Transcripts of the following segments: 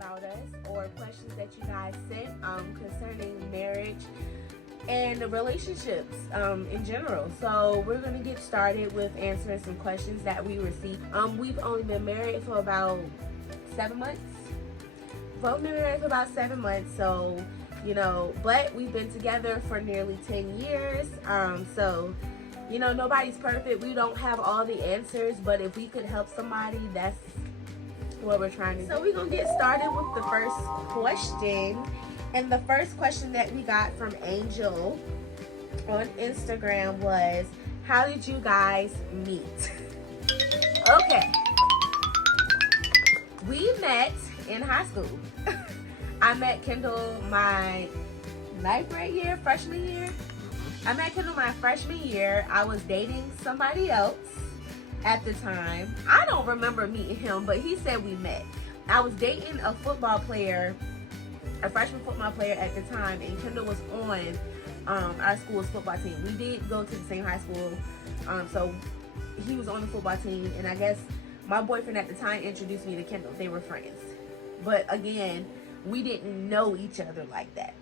about us or questions that you guys sent concerning marriage and relationships in general. So we're going to get started with answering some questions that we received. We've only been married for about 7 months. Both been married for about 7 months, so but we've been together for nearly 10 years. So nobody's perfect. We don't have all the answers, but if we could help somebody, that's what we're trying to do. So we're gonna get started with the first question. And the first question that we got from Angel on Instagram was, how did you guys meet? Okay. We met in high school. I met Kendall my ninth grade year, freshman year. I met Kendall my freshman year. I was dating somebody else at the time. I don't remember meeting him, but he said we met. I was dating a football player, a freshman football player at the time, and Kendall was on our school's football team. We did go to the same high school, so he was on the football team, and I guess my boyfriend at the time introduced me to Kendall. They were friends. But again, we didn't know each other like that.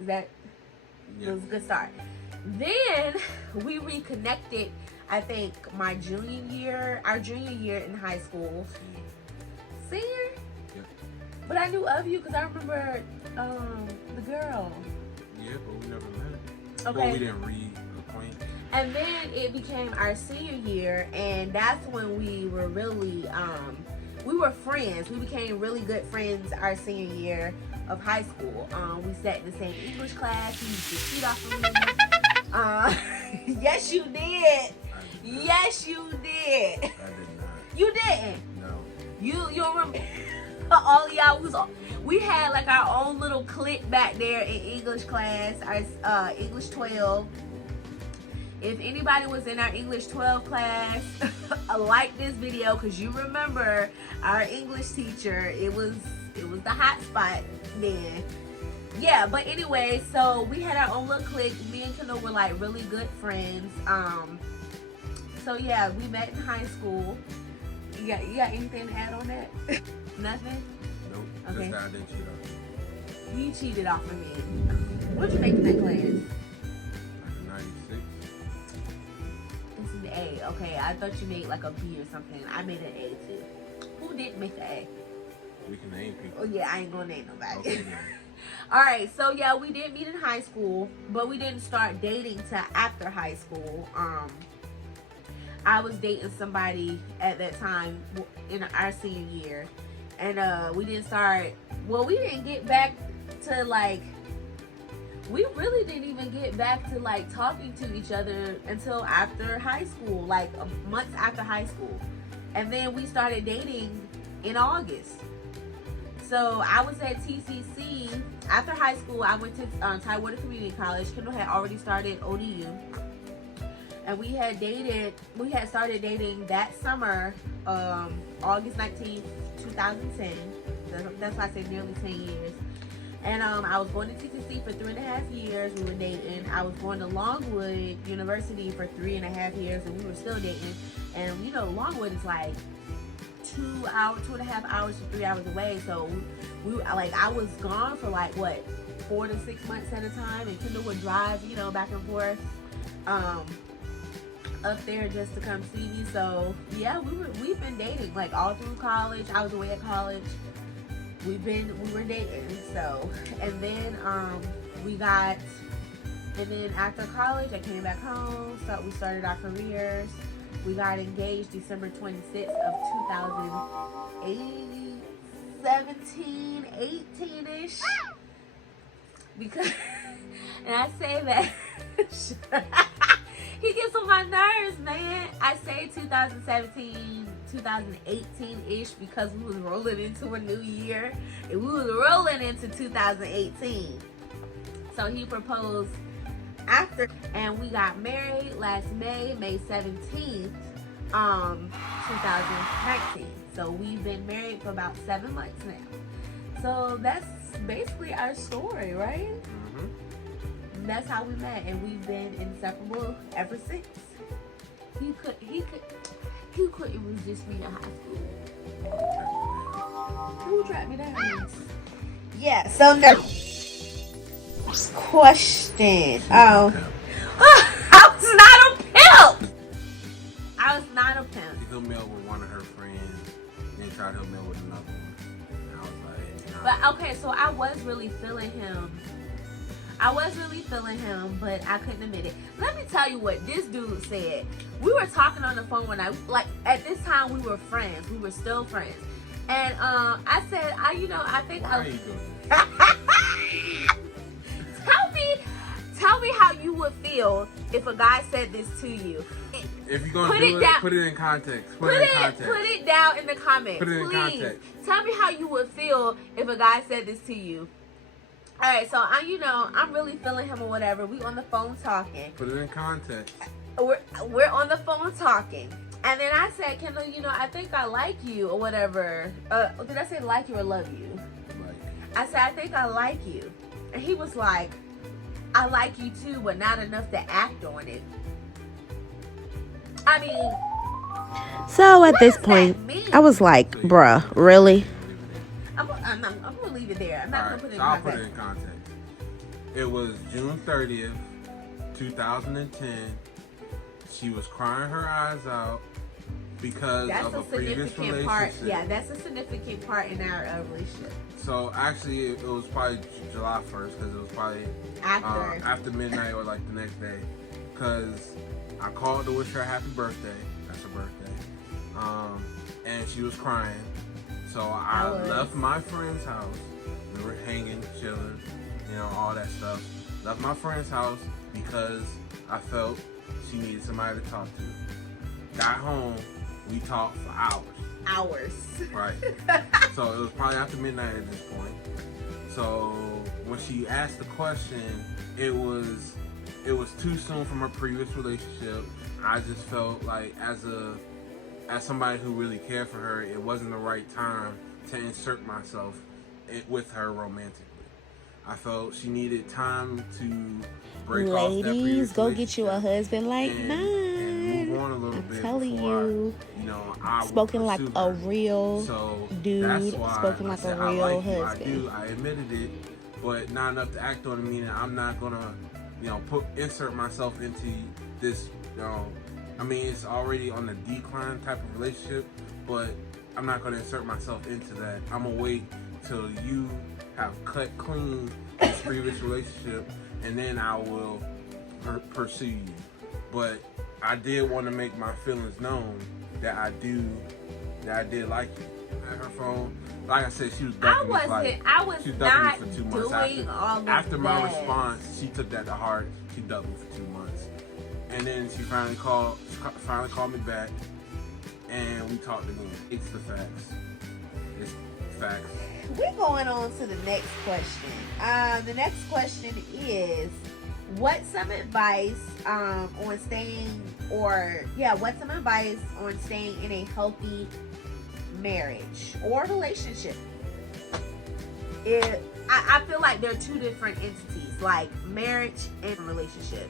It was a good start. Then we reconnected, I think our junior year in high school. Senior? Yeah. But I knew of you because I remember the girl. Yeah, but we never met. Okay. Well, we didn't reacquaint. And then it became our senior year, and that's when we were really, we were friends. We became really good friends our senior year of high school. We sat in the same English class. He used to cheat off of me. Yes, you did. Yes, you did. I did not. You didn't. No. You remember? All y'all we had like our own little clique back there in English class, our English 12. If anybody was in our English 12 class, like this video, because you remember our English teacher. It was the hot spot then. Yeah, but anyway, so we had our own little clique. Me and Kendall were like really good friends. So yeah, we met in high school. You got anything to add on that? Nothing? Nope. Okay. Just that I didn't cheat on you. You cheated off of me. What'd you make in that class? Like a 96. This is an A. Okay, I thought you made like a B or something. I made an A too. Who didn't make an A? We can name people. Oh yeah, I ain't gonna name nobody. Okay, then. All right, so yeah, we did meet in high school, but we didn't start dating till after high school. I was dating somebody at that time in our senior year, and we didn't start. Well, we didn't get back to like. We really didn't even get back to like talking to each other until after high school, like months after high school, and then we started dating in August. So I was at TCC. After high school, I went to Tidewater Community College. Kendall had already started ODU. And we had started dating that summer, August 19th, 2010. That's why I said nearly 10 years. And I was going to TCC for 3.5 years. We were dating. I was going to Longwood University for 3.5 years, and we were still dating. And Longwood is like 2.5 hours to 3 hours away. So I was gone for like 4 to 6 months at a time, and Kendall would drive, back and forth up there just to come see me. So yeah, we've been dating like all through college. I was away at college. We were dating. So and then after college I came back home. So we started our careers. We got engaged December 26th of 2017, 18-ish. Because, and I say that, he gets on my nerves, man. I say 2017, 2018-ish because we was rolling into a new year. And we was rolling into 2018. So he proposed after, and we got married last May 17th, 2019. So we've been married for about 7 months now. So that's basically our story, right? Mm-hmm. That's how we met, and we've been inseparable ever since. He couldn't resist me in high school. Who tracked me down? Yeah, so next question. Oh. I was not a pimp! I was not a pimp. She hooked me up with one of her friends, then tried to hook me up with another one. And I was like, But okay, so I was really feeling him. But I couldn't admit it. Let me tell you what this dude said. We were talking on the phone when at this time we were friends. We were still friends. And I said, I think why are you doing Tell me how you would feel if a guy said this to you. If you're gonna do it, put it in context. Put it down in the comments. Put it in please. context. Tell me how you would feel if a guy said this to you. All right, so I'm really feeling him or whatever. We on the phone talking. Put it in context. We're on the phone talking, and then I said, Kendall, I think I like you or whatever. Did I say like you or love you? Like. I said I think I like you, and he was like, I like you too, but not enough to act on it. I mean, so at this point, I was like, bruh, really? I'm gonna leave it there. I'm not gonna put it in I'll context. put it in context. It was June 30th, 2010. She was crying her eyes out because of a previous relationship. Part. Yeah, that's a significant part in our relationship. So actually, it was probably July 1st because it was probably after midnight or like the next day. Because I called to wish her a happy birthday. That's her birthday. And she was crying. So I left my friend's house. We were hanging, chilling, all that stuff. Left my friend's house because I felt she needed somebody to talk to. Got home, we talked for hours. Right. So it was probably after midnight at this point. So when she asked the question, it was too soon from her previous relationship. I just felt like as somebody who really cared for her, it wasn't the right time to insert myself with her romantically. I felt she needed time to break off that previous Ladies, go get you a husband like and mine. move on a little bit. I'm telling before you. I Spoken like a real dude. Spoken like a real husband. I admitted it, but not enough to act on it. Meaning I'm not gonna, insert myself into this. I mean, it's already on the decline type of relationship, but I'm not gonna insert myself into that. I'm gonna wait till you have cut clean this previous relationship, and then I will pursue you. But I did want to make my feelings known that I did like you. At her phone, like I said, she was ducking me for 2 months. After my response, she took that to heart. She ducked me for 2 months, and then she finally called me back, and we talked again. It's the facts. It's facts. We're going on to the next question. The next question is, what's some advice on staying in a healthy marriage or relationship? I feel like they're two different entities, like marriage and relationship.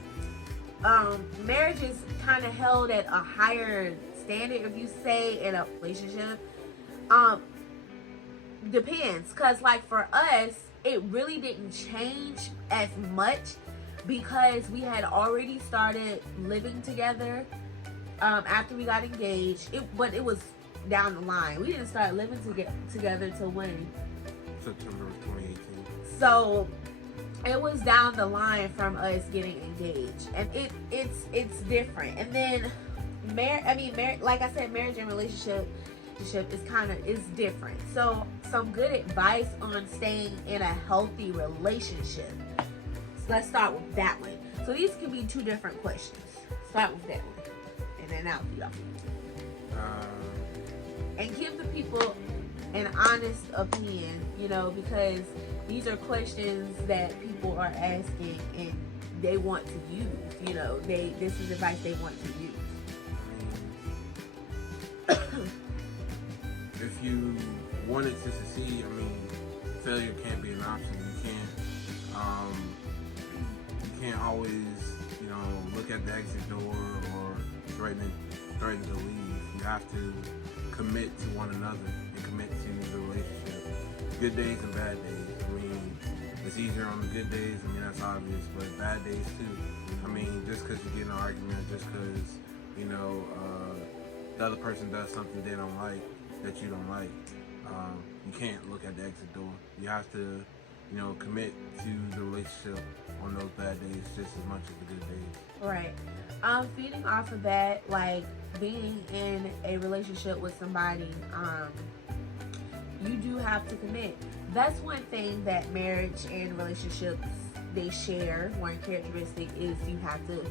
Marriage is kind of held at a higher standard, if you say, in a relationship. Depends, because like for us, it really didn't change as much because we had already started living together after we got engaged. But it was down the line. We didn't start living together till when? September of 2018. So it was down the line from us getting engaged, and it's different. And then like I said, marriage and relationship is different. So some good advice on staying in a healthy relationship. So let's start with that one. So these can be two different questions. Start with that one, and then I'll feed off you. And give the people an honest opinion, because these are questions that people are asking and they want to use. This is advice they want to use. If you wanted to succeed, failure can't be an option. You can't always, look at the exit door or threaten to leave. You have to commit to one another and commit to the relationship. good days and bad days. I mean, it's easier on the good days. I mean, that's obvious, but bad days too. I mean, just because you get in an argument, just because, you know, the other person does something they don't like, that you don't like, you can't look at the exit door. You have to, you know, commit to the relationship on those bad days just as much as the good days. Right. Feeding off of that, like being in a relationship with somebody, you do have to commit. That's one thing that marriage and relationships, they share. One characteristic is you have to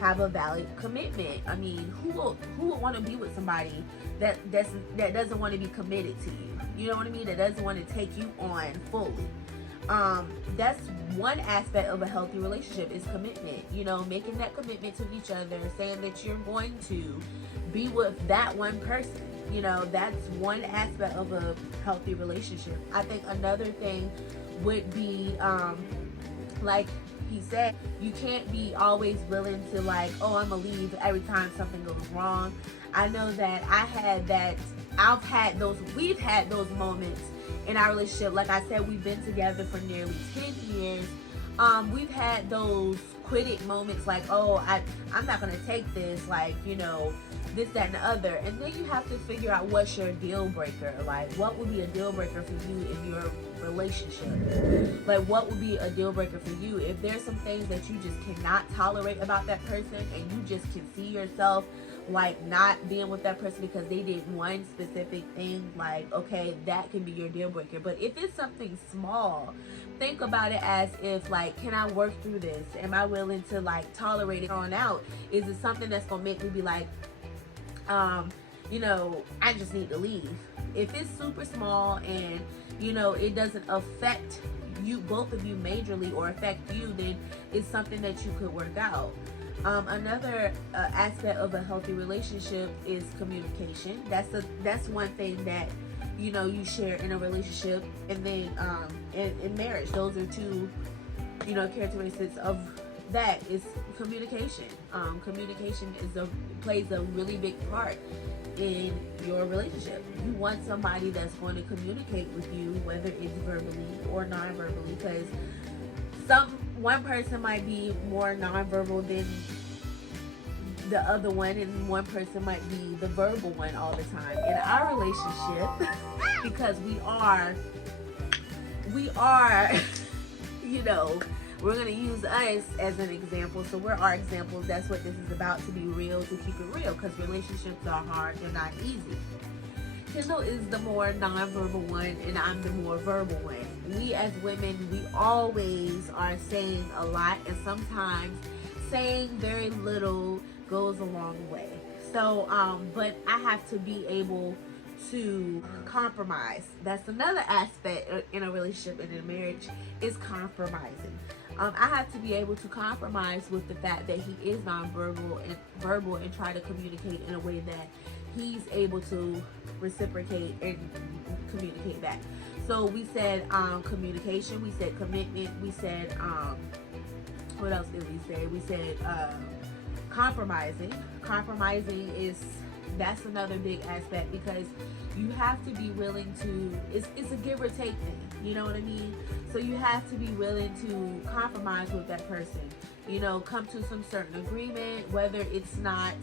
have a valid commitment. I mean, who would want to be with somebody that doesn't want to be committed to you? You know what I mean? That doesn't want to take you on fully. That's one aspect of a healthy relationship, is commitment. You know, making that commitment to each other, saying that you're going to be with that one person. You know, that's one aspect of a healthy relationship. I think another thing would be, like he said, you can't be always willing to, like, oh, I'm gonna leave every time something goes wrong. I know that we've had those moments in our relationship. Like I said, we've been together for nearly 10 years. We've had those quit it moments, like, oh, I'm not gonna take this, like, you know, this, that, and the other. And then you have to figure out what's your deal breaker. Like, what would be a deal breaker for you in your relationship? Like, what would be a deal breaker for you? If there's some things that you just cannot tolerate about that person, and you just can see yourself like not being with that person because they did one specific thing, like, okay, that can be your deal breaker. But if it's something small, think about it as if, like, can I work through this? Am I willing to, like, tolerate it on out? Is it something that's gonna make me be like, you know, I just need to leave? If it's super small and, you know, it doesn't affect you, both of you, majorly, or affect you, then it's something that you could work out. Another aspect of a healthy relationship is communication. That's one thing that, you know, you share in a relationship. And then in marriage, those are two, you know, characteristics of that, is communication. Communication plays a really big part in your relationship. You want somebody that's going to communicate with you, whether it's verbally or non-verbally, because one person might be more non-verbal than the other one, and one person might be the verbal one all the time. In our relationship, because we are, you know, we're going to use us as an example. So we're our examples. That's what this is about, to be real, to keep it real, because relationships are hard. They're not easy. Kendall is the more non-verbal one, and I'm the more verbal one. We as women, we always are saying a lot, and sometimes saying very little goes a long way. So, but I have to be able to compromise. That's another aspect in a relationship and in a marriage, is compromising. I have to be able to compromise with the fact that he is non-verbal and verbal, and try to communicate in a way that he's able to reciprocate and communicate back. So we said communication, we said commitment, we said what else did we say? We said compromising. Compromising that's another big aspect, because you have to be willing to, it's a give or take thing, you know what I mean? So you have to be willing to compromise with that person, you know, come to some certain agreement, whether it's not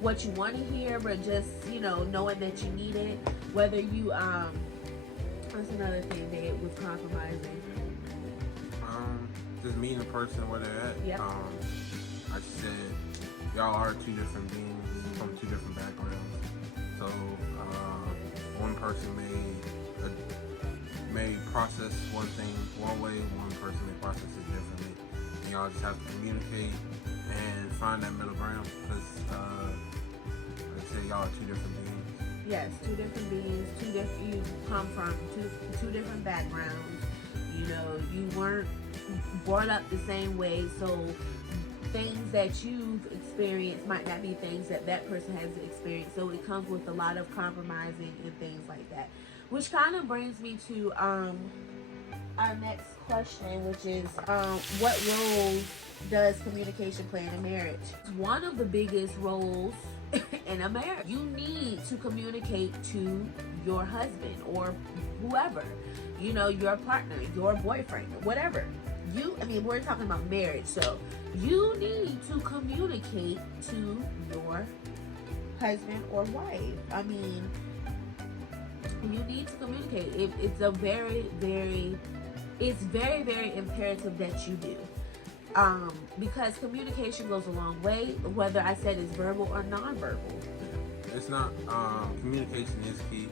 what you want to hear, but just, you know, knowing that you need it. Whether you what's another thing that with compromising? Just meeting the person where they're at. Yep. Like you said, y'all are two different beings from two different backgrounds. So one person may process one thing one way, one person may process it differently. And y'all just have to communicate and find that middle ground, because like I said, y'all are two different beings. Yes, two different beings. You come from two different backgrounds. You know, you weren't brought up the same way, so things that you've experienced might not be things that that person has experienced. So it comes with a lot of compromising and things like that, which kind of brings me to our next question, which is what role does communication play in a marriage? One of the biggest roles in a marriage. You need to communicate to your husband or whoever. you know, your partner, your boyfriend, whatever. We're talking about marriage, so you need to communicate to your husband or wife. I mean, you need to communicate. It's very, very imperative that you do. Because communication goes a long way, whether I said it's verbal or nonverbal. It's not, communication is key.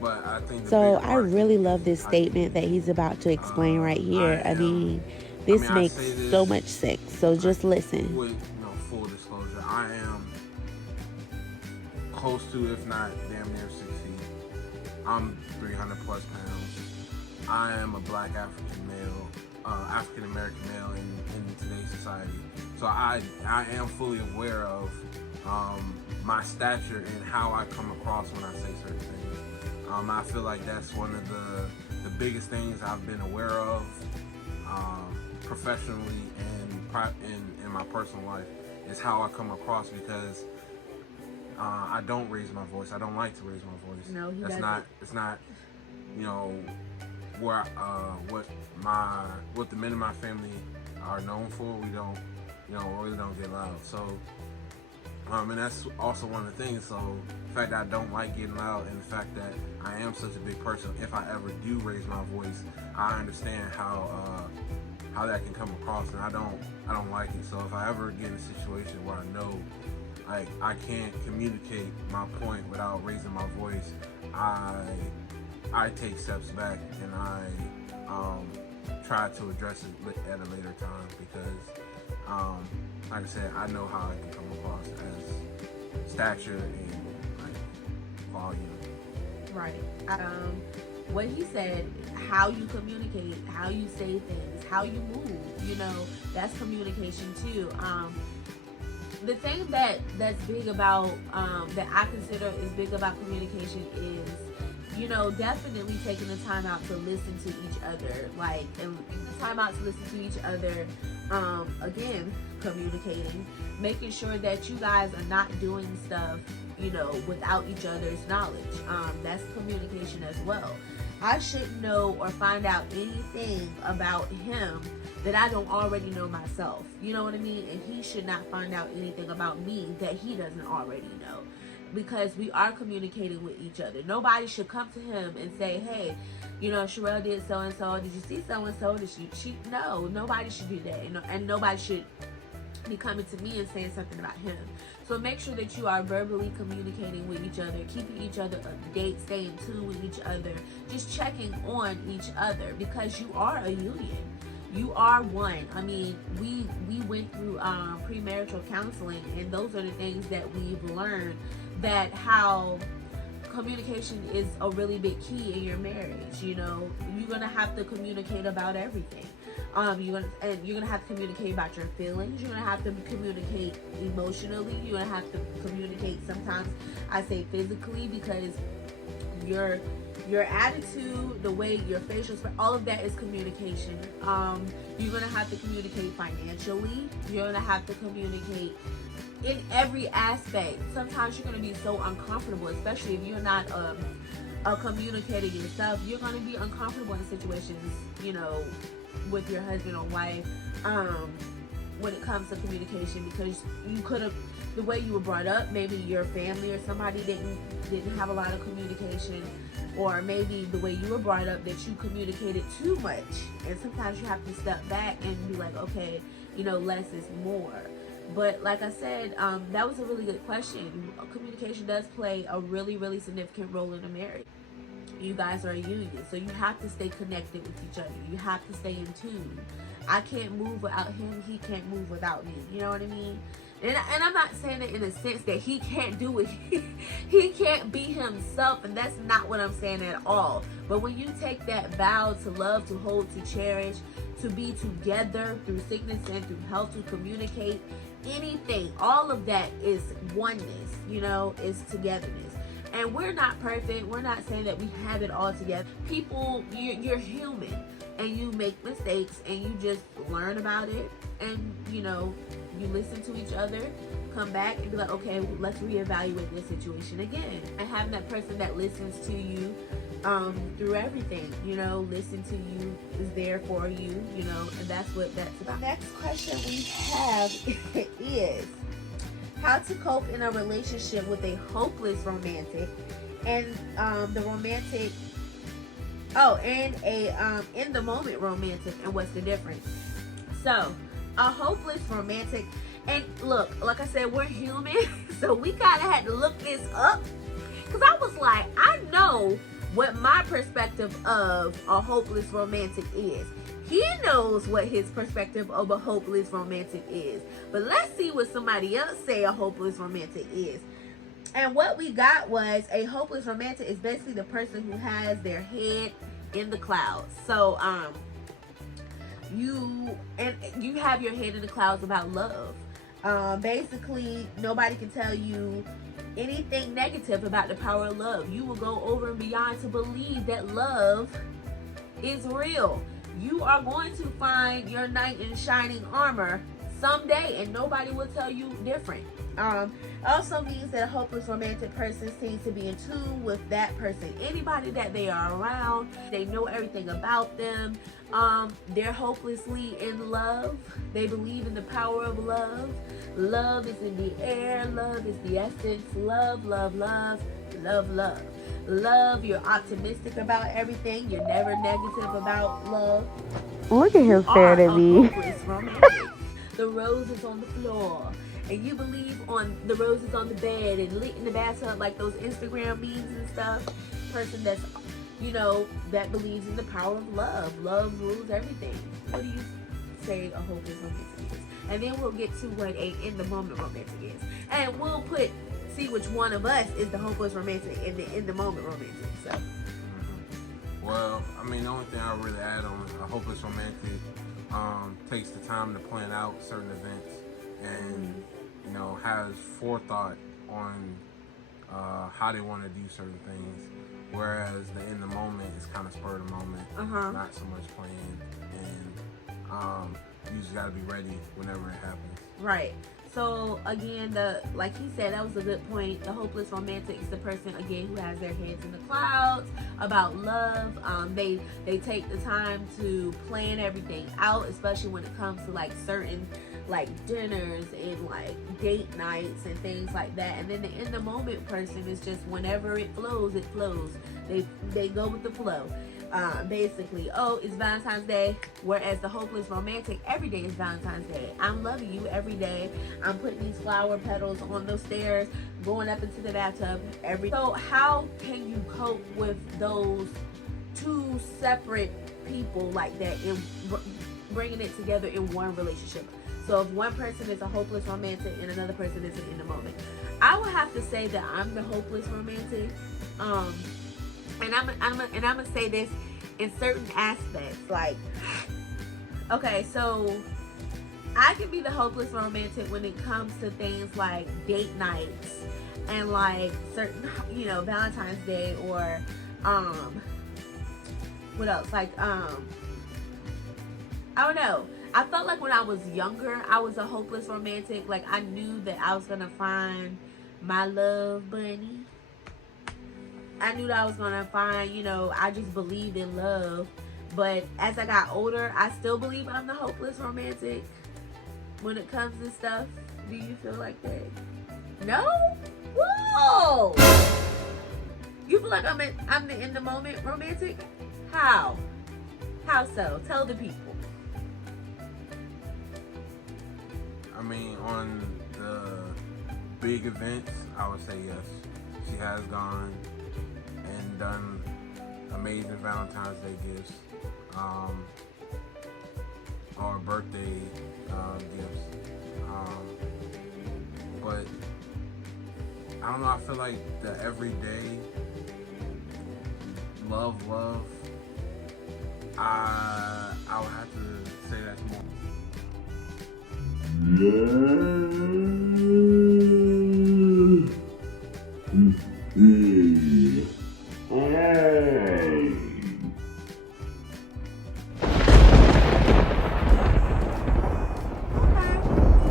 But I think so I really love this statement that he's about to explain right here. This makes so much sense. So just listen. With full disclosure, I am close to, if not damn near 6 feet. I'm 300 plus pounds. I am a black African male, African American male in today's society. So I am fully aware of my stature and how I come across when I say certain things. I feel like that's one of the biggest things I've been aware of professionally and in my personal life is how I come across, because I don't raise my voice. I don't like to raise my voice. No, he doesn't. It's not where what the men in my family are known for. We don't really don't get loud. So and that's also one of the things. So the fact that I don't like getting loud, and the fact that I am such a big person, if I ever do raise my voice, I understand how that can come across, and I don't like it. So if I ever get in a situation where I know I can't communicate my point without raising my voice, I take steps back and I try to address it at a later time, because like I said, I know how I can come across as stature and volume. Right. What he said, how you communicate, how you say things, how you move, that's communication too. The thing that's big about, that I consider is big about communication is, definitely taking the time out to listen to each other, and the time out to listen to each other. Again, communicating, making sure that you guys are not doing stuff, without each other's knowledge. That's communication as well. I shouldn't know or find out anything about him that I don't already know myself. You know what I mean? And he should not find out anything about me that he doesn't already know. Because we are communicating with each other. Nobody should come to him and say, hey, Sherelle did so-and-so. Did you see so-and-so? No, nobody should do that. And nobody should be coming to me and saying something about him. So make sure that you are verbally communicating with each other, keeping each other up to date, staying in tune with each other, just checking on each other, because you are a union. You are one. I mean, we went through premarital counseling, and those are the things that we've learned, that how communication is a really big key in your marriage. You're gonna have to communicate about everything. You're gonna have to communicate about your feelings. You're gonna have to communicate emotionally. You're gonna have to communicate, sometimes I say physically, because your attitude, the way your facial expression, all of that is communication. You're gonna have to communicate financially. You're gonna have to communicate in every aspect. Sometimes you're gonna be so uncomfortable, especially if you're not a communicator yourself. You're gonna be uncomfortable in situations, with your husband or wife, when it comes to communication, because you could have, the way you were brought up, maybe your family or somebody didn't have a lot of communication, or maybe the way you were brought up, that you communicated too much, and sometimes you have to step back and be like, okay, less is more. But like I said, that was a really good question. Communication does play a really, really significant role in a marriage. You guys are a union, so you have to stay connected with each other. You have to stay in tune. I can't move without him. He can't move without me. You know what I mean? And I'm not saying it in the sense that he can't do it. He can't be himself, and that's not what I'm saying at all. But when you take that vow to love, to hold, to cherish, to be together through sickness and through health, to communicate, anything, all of that is oneness, is togetherness. And we're not perfect. We're not saying that we have it all together. People, you're human, and you make mistakes, and you just learn about it, and you listen to each other, come back and be like, okay, let's reevaluate this situation again. And having that person that listens to you, through everything, listen to you, is there for you, and that's what that's about. Next question we have is how to cope in a relationship with a hopeless romantic and the romantic and a in the moment romantic, and what's the difference. So a hopeless romantic, and look, like I said, we're human, so we kind of had to look this up, because I was like, I know what my perspective of a hopeless romantic is. He knows what his perspective of a hopeless romantic is. But let's see what somebody else say a hopeless romantic is. And what we got was a hopeless romantic is basically the person who has their head in the clouds. So you have your head in the clouds about love. Basically, nobody can tell you anything negative about the power of love. You will go over and beyond to believe that love is real. You are going to find your knight in shining armor someday, and nobody will tell you different. Also means that a hopeless romantic person seems to be in tune with that person. Anybody that they are around, they know everything about them. They're hopelessly in love. They believe in the power of love. Love is in the air. Love is the essence. Love, love, love, love, love. Love, you're optimistic about everything. You're never negative about love. Look at him staring at me. Hopeless romantic. The roses on the floor. And you believe on the roses on the bed and lit in the bathtub, like those Instagram memes and stuff. Person that's, that believes in the power of love. Love rules everything. What do you say a hopeless romantic is? And then we'll get to what a in the moment romantic is. And we'll see which one of us is the hopeless romantic and the in the moment romantic. So. Well, the only thing I really add on a hopeless romantic takes the time to plan out certain events and has forethought on how they want to do certain things, whereas the in the moment is kind of spur of the moment, not so much planned, and you just got to be ready whenever it happens. Right. So again, like he said, that was a good point. The hopeless romantic is the person, again, who has their heads in the clouds about love. They take the time to plan everything out, especially when it comes to like certain like dinners and like date nights and things like that. And then the in the moment person is just whenever it flows, it flows. They go with the flow. Basically, it's Valentine's Day, whereas the hopeless romantic, every day is Valentine's Day. I'm loving you every day. I'm putting these flower petals on those stairs, going up into the bathtub So how can you cope with those two separate people like that and bringing it together in one relationship? So if one person is a hopeless romantic and another person is in the moment, I would have to say that I'm the hopeless romantic. And I'm gonna say this in certain aspects. Like, okay, so I can be the hopeless romantic when it comes to things like date nights and like certain, Valentine's Day or what else? Like I don't know. I felt like when I was younger, I was a hopeless romantic. Like I knew that I was gonna find my love bunny. I knew that I was gonna find, I just believed in love. But as I got older, I still believe I'm the hopeless romantic when it comes to stuff. Do you feel like that? No? Whoa! You feel like I'm the in the moment romantic? How? How so? Tell the people. On the big events, I would say yes. She has gone and done amazing Valentine's Day gifts, or birthday gifts. But I don't know, I feel like the everyday love, I would have to say that's more.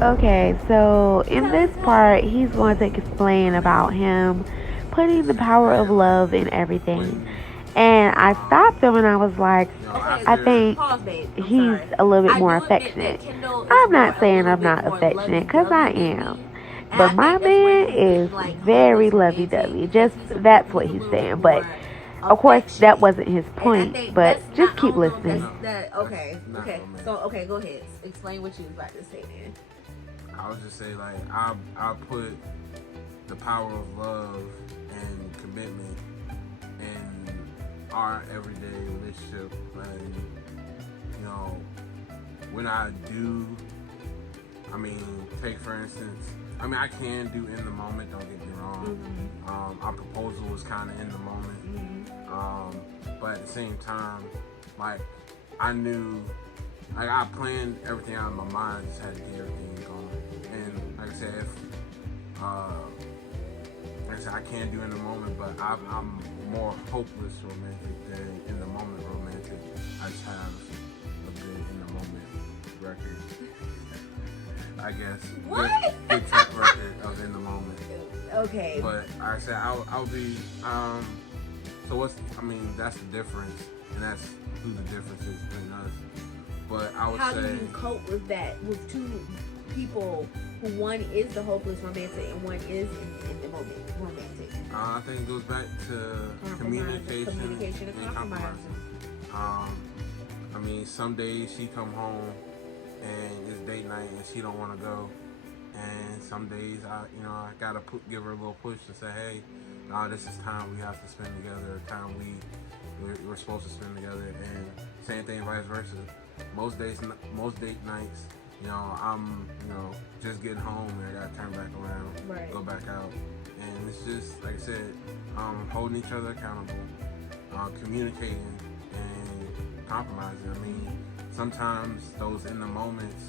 Okay, so in this part, he's going to explain about him putting the power of love in everything. And I stopped him and I was like, I think pause, babe. he's a little bit more affectionate. I'm not saying I'm not affectionate, because I am. But my man is very lovey-dovey. Just, that's what he's saying. But, of course, that wasn't his point. But just keep listening. Okay. So, okay, go ahead. Explain what you was about to say, man. I would just say, like, I put the power of love and commitment in our everyday relationship. And, you know, when I do, I mean, take for instance, I mean, I can do in the moment, don't get me wrong. Mm-hmm. Our proposal was kind of in the moment. Mm-hmm. But at the same time, like, I knew, like, I planned everything out in my mind, just had to get everything going. And like I said, I can't do in the moment, but I'm more hopeless romantic than in the moment romantic. I just have a good in the moment record, I guess. What? Good track record of in the moment. Okay. But like I said, I'll be. So that's the difference, and that's who the difference is between us. But I would say, how do you cope with that with two people who one is the hopeless romantic and one is in the moment romantic? I think it goes back to communication and compromise. I mean, some days she come home and it's date night and she don't want to go, and some days I gotta give her a little push and say, hey, this is time we have to spend together, time we're supposed to spend together, and same thing vice versa. Most date nights, I'm just getting home and I gotta turn back around, go back out, and it's just like I said, holding each other accountable, communicating and compromising. I mean, sometimes those in the moments,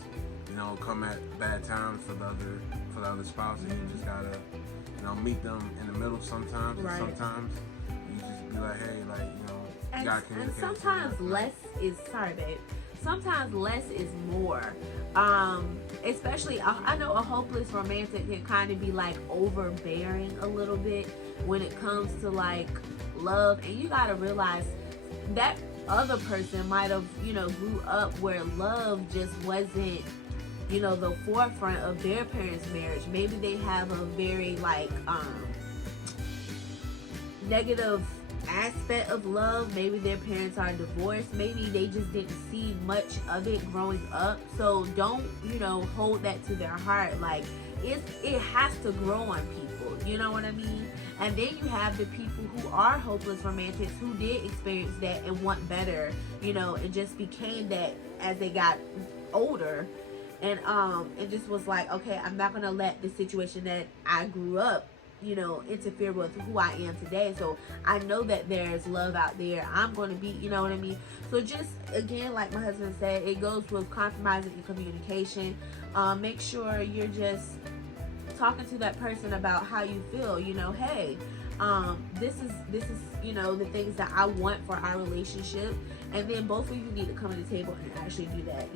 come at bad times for the other spouse, and you just gotta meet them in the middle sometimes. And sometimes you just be like, hey, you gotta communicate. And sometimes less is, sorry babe, sometimes less is more. Especially, I know a hopeless romantic can kind of be like overbearing a little bit when it comes to like love, and you gotta realize that other person might have grew up where love just wasn't the forefront of their parents' marriage. Maybe they have a very negative aspect of love. Maybe their parents are divorced. Maybe they just didn't see much of it growing up. So don't hold that to their heart. Like, it has to grow on people, you know what I mean? And then you have the people who are hopeless romantics who did experience that and want better, and just became that as they got older. And it just was like, okay, I'm not gonna let the situation that I grew up interfere with who I am today. So I know that there's love out there. I'm going to be, you know what I mean? So just, again, like my husband said, it goes with compromising and communication. Make sure you're just talking to that person about how you feel. Hey, this is the things that I want for our relationship. And then both of you need to come to the table and actually do that.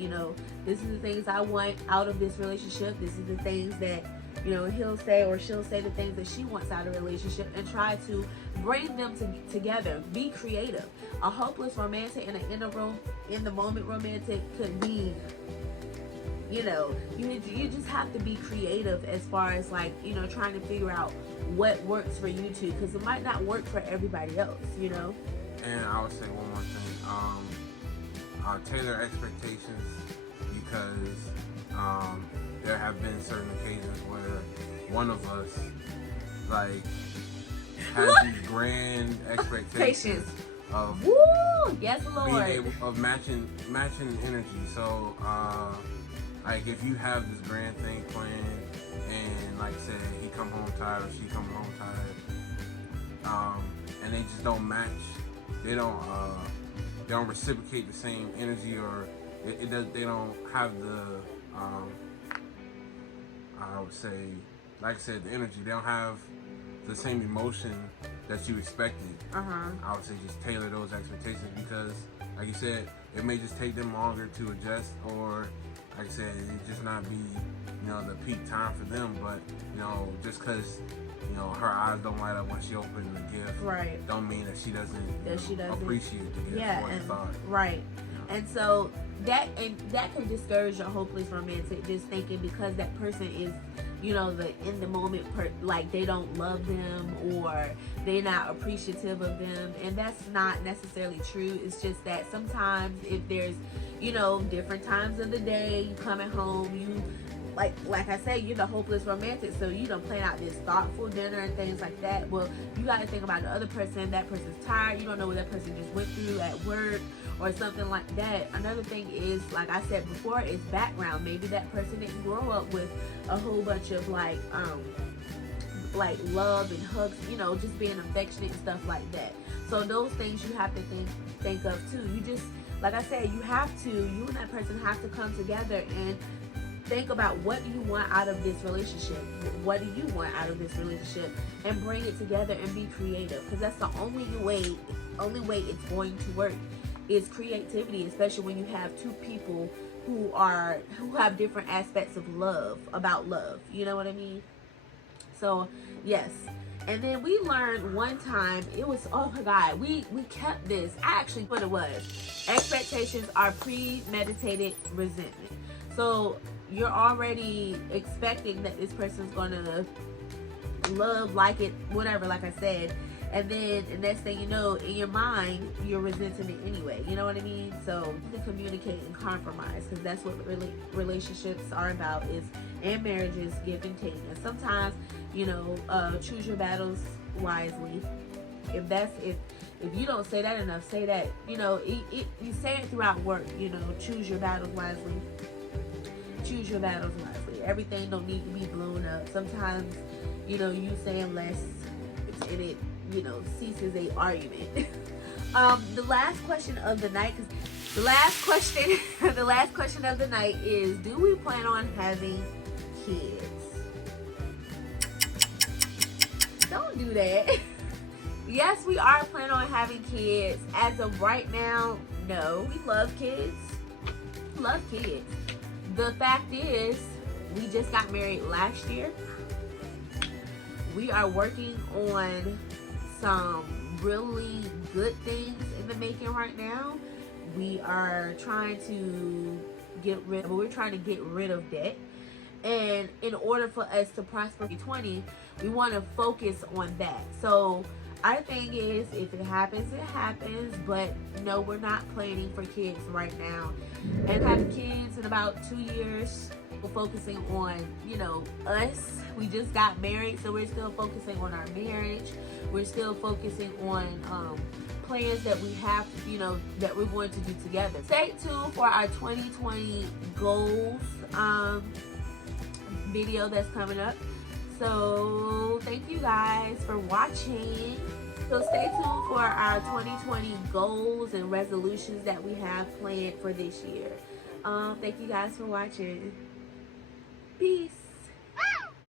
This is the things I want out of this relationship. This is the things that he'll say or she'll say the things that she wants out of a relationship, and try to bring them together. Be creative. A hopeless romantic and an in the moment romantic could be, you just have to be creative as far as trying to figure out what works for you two, because it might not work for everybody else, And I would say one more thing. Tailor expectations, because there have been certain occasions where one of us has these grand expectations of yes, Lord, being able of matching energy. So if you have this grand thing planned, and like I said, he come home tired or she come home tired, and they just don't match, they don't reciprocate the same energy, or they don't have the I would say, like I said, the energy. They don't have the same emotion that you expected. I would say just tailor those expectations, because, like you said, it may just take them longer to adjust, or, like I said, it just not be, the peak time for them. But, just because you know, her eyes don't light up when she opens the gift. Right. Don't mean that she doesn't appreciate the gift. Yeah, right. And so that can discourage a hopeless romantic, just thinking because that person is, you know, the in the moment like they don't love them or they're not appreciative of them, and that's not necessarily true. It's just that sometimes if there's, you know, different times of the day, you coming home, you like I said, you're the hopeless romantic, so you don't plan out this thoughtful dinner and things like that. Well, you got to think about the other person. That person's tired. You don't know what that person just went through at work or something like that. Another thing is, like I said before, is background. Maybe that person didn't grow up with a whole bunch of like love and hugs, you know, just being affectionate and stuff like that. So those things you have to think of too. You just, like I said, you and that person have to come together and think about what you want out of this relationship. What do you want out of this relationship? And bring it together and be creative, because that's the only way it's going to work is creativity, especially when you have two people who have different aspects of love, you know what I mean? So yes. And then we learned one time, it was, oh my God, we kept this. I actually put it was, expectations are premeditated resentment. So you're already expecting that this person's gonna love, like it, whatever, like I said. And then the next thing you know, in your mind, you're resenting it anyway. You know what I mean? So to communicate and compromise, because that's what relationships are about, and marriages, give and take. And sometimes, you know, choose your battles wisely. If you don't say that enough, say that. You know, you say it throughout work. You know, choose your battles wisely. Choose your battles wisely. Everything don't need to be blown up. Sometimes, you know, you saying less and it, you know, ceases a argument. The last question of the night, the last question of the night is, do we plan on having kids? Don't do that. Yes, we are planning on having kids. As of right now, no. We love kids. Love kids. The fact is, we just got married last year. We are working on some really good things in the making right now. We are trying to get rid of debt. And in order for us to prosper in 2020, we want to focus on that. So our thing is, if it happens, it happens. But no, we're not planning for kids right now. And having kids in about 2 years, we're focusing on, you know, us. We just got married, so we're still focusing on our marriage. We're still focusing on plans that we have, you know, that we're going to do together. Stay tuned for our 2020 goals video that's coming up. So thank you guys for watching. So stay tuned for our 2020 goals and resolutions that we have planned for this year. Thank you guys for watching. Peace.